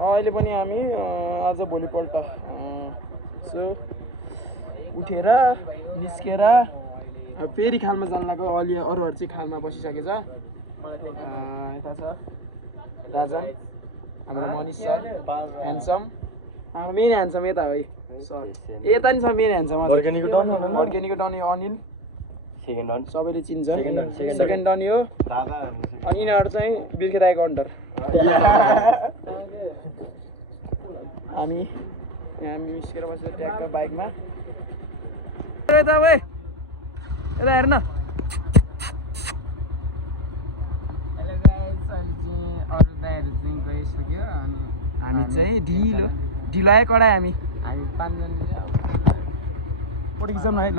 अहिले पनि हामी आज भोलिपल्ट सो उठेर निस्केर फेरि खालमा जान लाग्यो। अलि अरूहरू चाहिँ खालमा बसिसकेछ। यता छ राजा हाम्रो Manish sir handsome main handsome यता हो सर यता नि छ मेन ह्यान्डसम अर्ग्यानिकको डन अनिल सबैले चिन्छ सेकेन्ड डन हो अनि यिनीहरू चाहिँ बिर्खे दाइको अन्डर हामी यहाँ निस्केर बसेर ट्याक्क बाइकमा यता हेर्न अरू दाइहरू चाहिँ गइसक्यो अनि हामी चाहिँ ढिलो आयो कडा हामी 5 जना एक्जाम है ल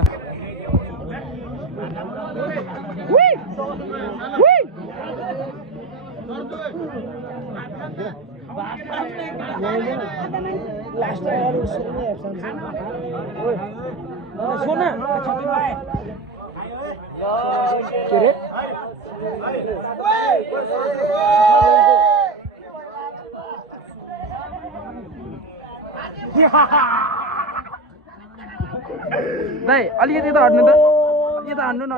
के रे दाइ अलिकति यता हट्नु त यता हान्नु न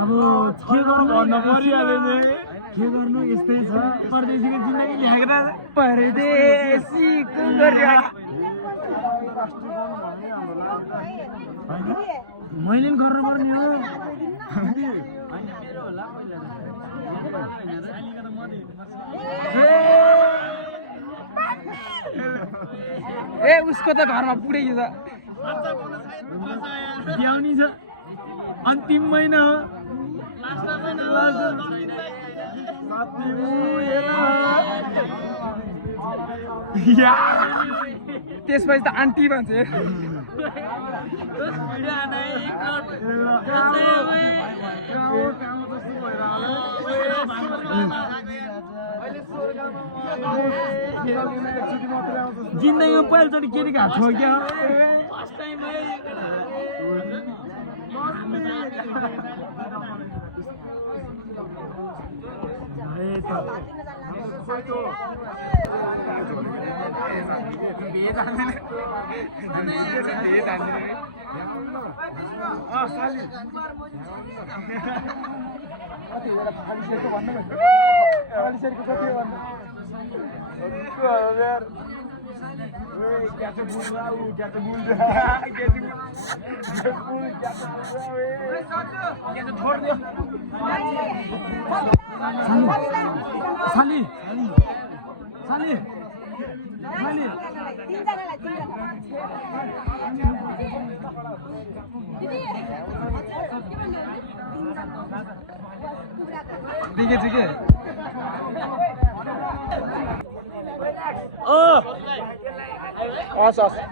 अब के गर्नु भन्न परिहाल्यो नि के गर्नु यस्तै छ परदेशीको जिन्दगी ल्याएर परदेशी मैले पनि गर्नु पर्ने हो ए उसको त घरमा पुगेको छ ब्याउनी छ अन्तिम महिना हो त्यसपछि त आन्टी भन्छ जिन्दगीमा पहिलोचोटि केटी हात छ क्या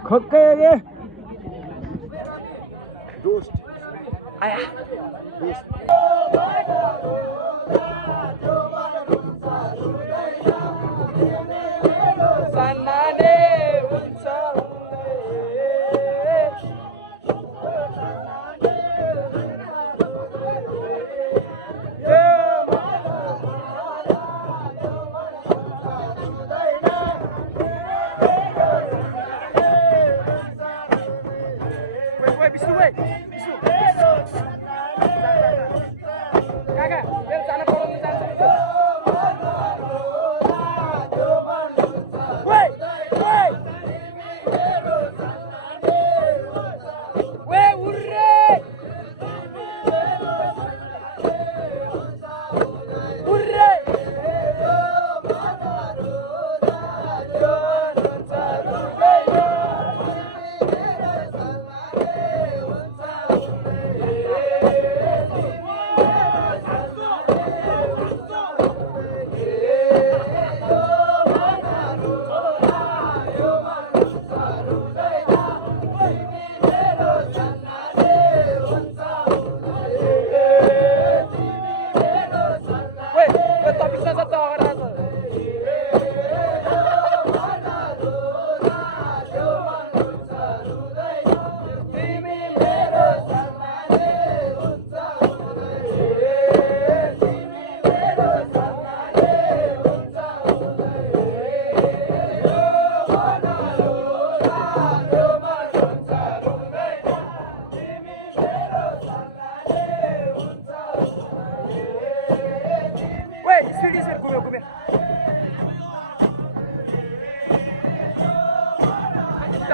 खोक्कै अरे दोस्त आया सन्नाने हुन्छ Kakak, biar sana porong di sana.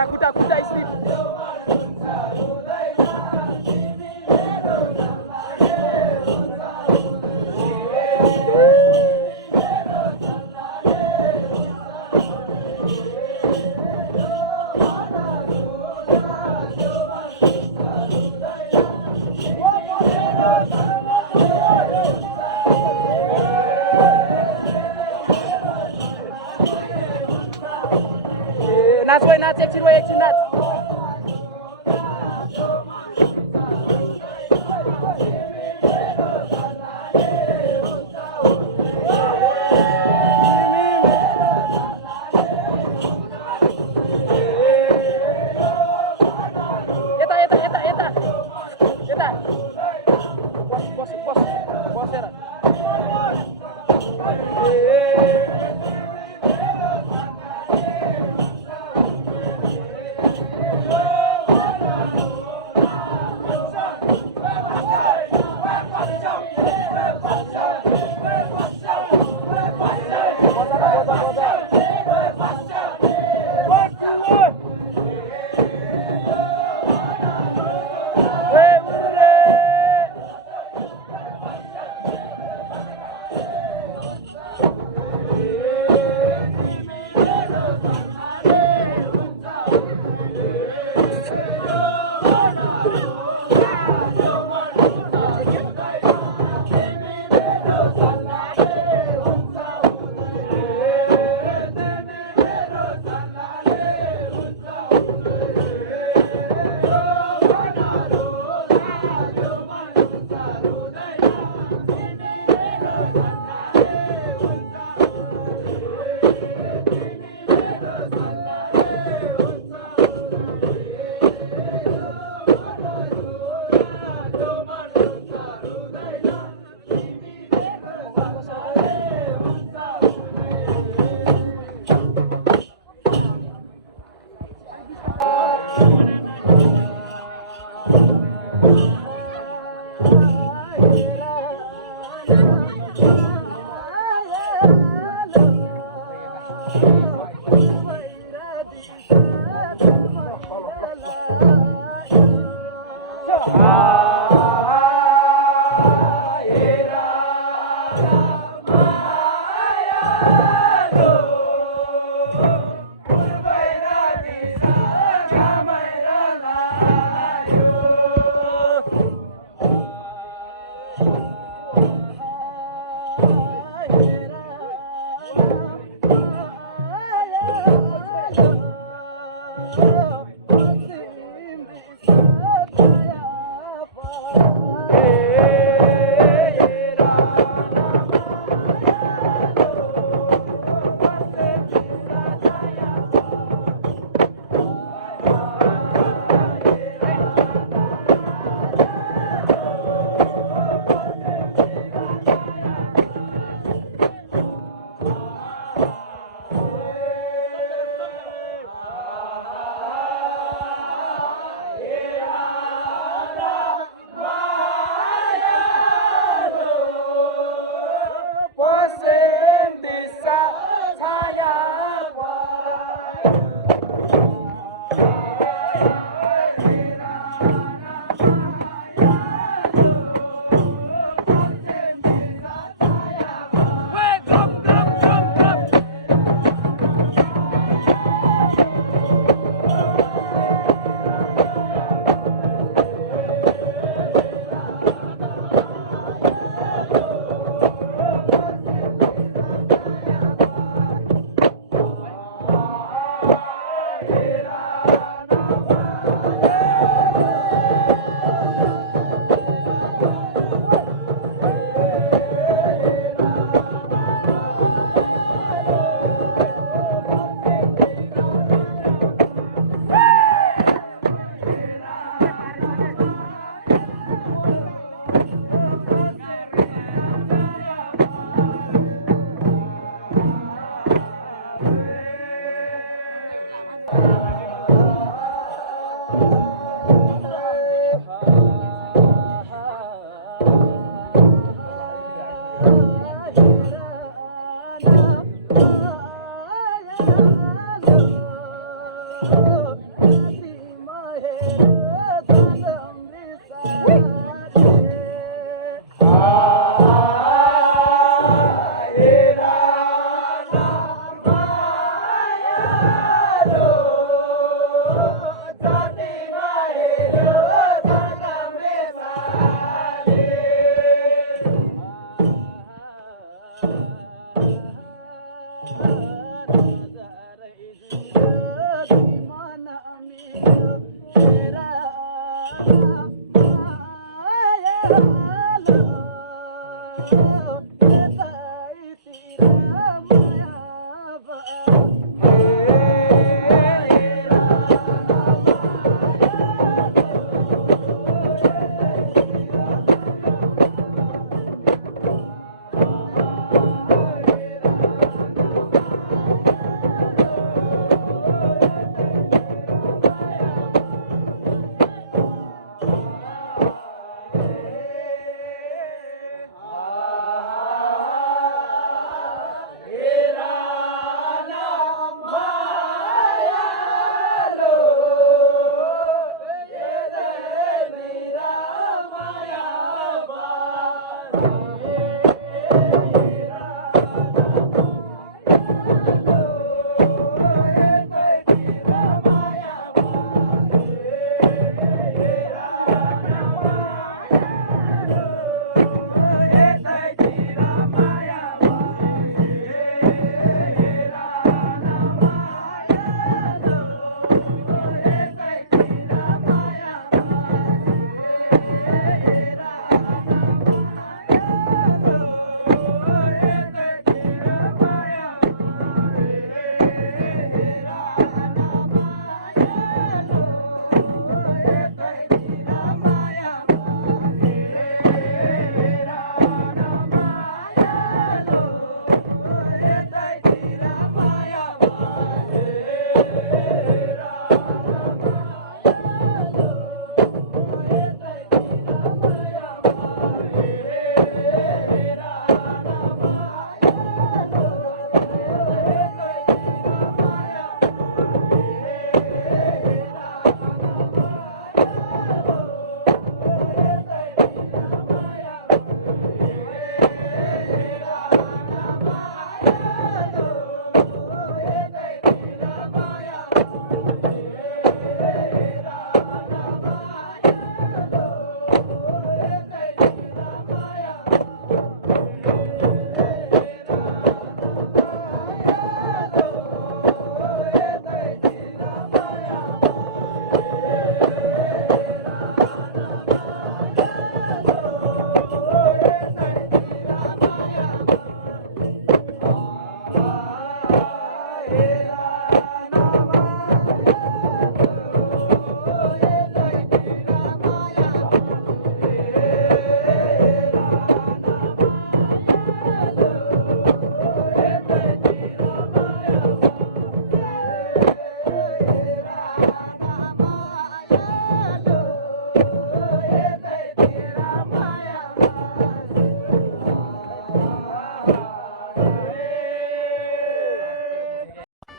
Kuda, kuda, sleep. नाच भाइ नाच एकछिन भाइ एकछिन नाच यता यता यता यता यता बस बस बस बसेर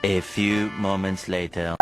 A few moments later.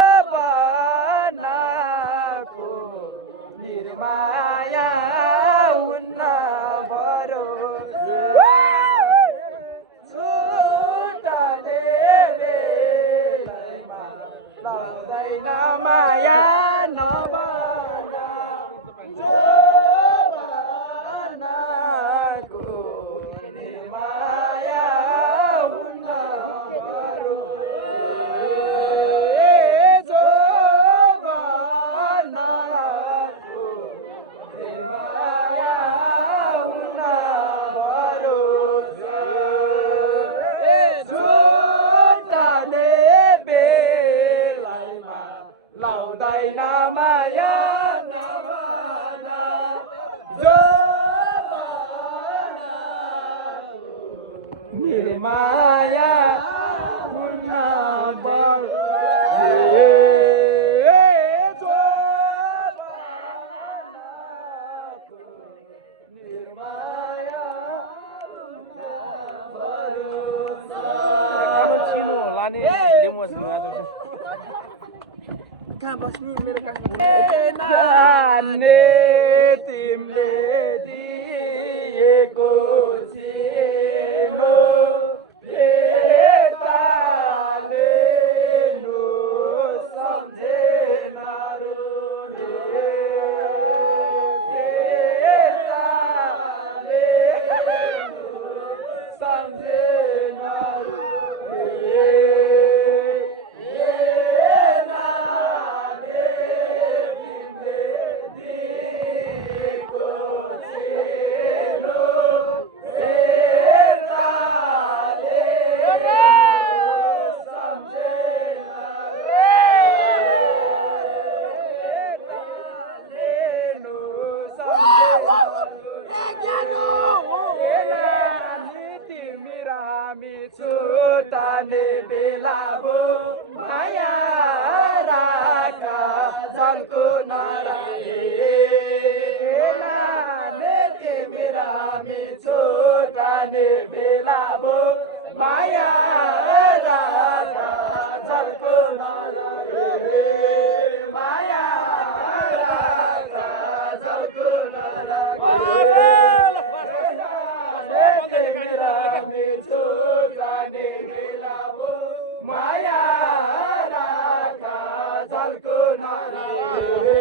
कहाँ बस्ने मेरो कास्ने तिमीले दिएको छिलो छुटाने बेला भो माया राख झल्को नरहे लाने तिमीरा मी छुटाने बेला भो माया राख झल्को नरहे माया राख झल्को नरहे तिमीरा मी छुटाने बेला भो माया राख झल्को नरहे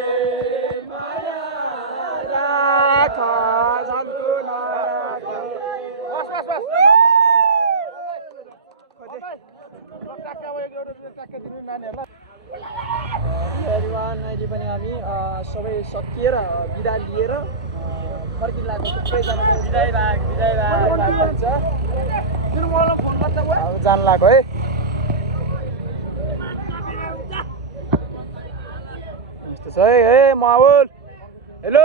माया राख झल्को नरहे अहिले पनि हामी सबै सकिएर बिदा लिएर फर्किन लाग्छ जान लाग्यो है यस्तो छ है माहौल हेलो